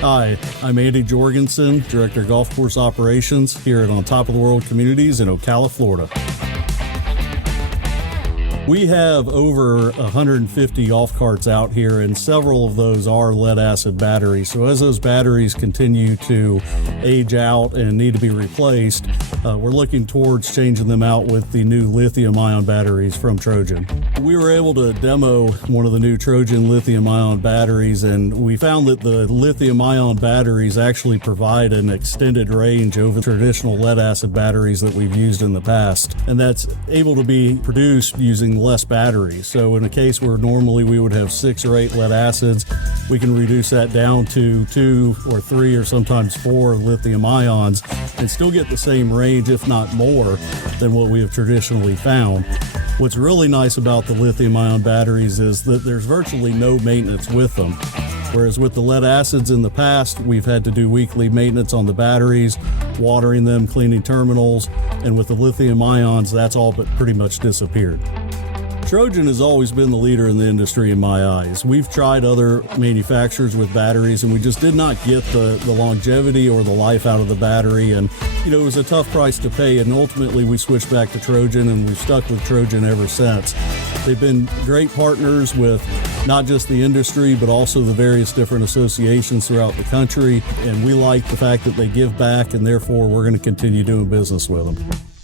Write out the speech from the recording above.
Hi, I'm Andy Jorgensen, Director of Golf Course Operations here at On Top of the World Communities in Ocala, Florida. We have over 150 golf carts out here, and several of those are lead-acid batteries. So as those batteries continue to age out and need to be replaced, we're looking towards changing them out with the new lithium-ion batteries from Trojan. We were able to demo one of the new Trojan lithium-ion batteries, and we found that the lithium-ion batteries actually provide an extended range over traditional lead-acid batteries that we've used in the past, and that's able to be produced using less batteries. So in a case where normally we would have 6 or 8 lead acids, we can reduce that down to 2 or 3 or sometimes 4 lithium ions and still get the same range, if not more, than what we have traditionally found. What's really nice about the lithium-ion batteries is that there's virtually no maintenance with them. Whereas with the lead acids in the past, we've had to do weekly maintenance on the batteries, watering them, cleaning terminals, and with the lithium ions, that's all but pretty much disappeared. Trojan has always been the leader in the industry in my eyes. We've tried other manufacturers with batteries and we just did not get the longevity or the life out of the battery, and it was a tough price to pay, and ultimately we switched back to Trojan and we've stuck with Trojan ever since. They've been great partners with not just the industry but also the various different associations throughout the country, and we like the fact that they give back, and therefore we're going to continue doing business with them.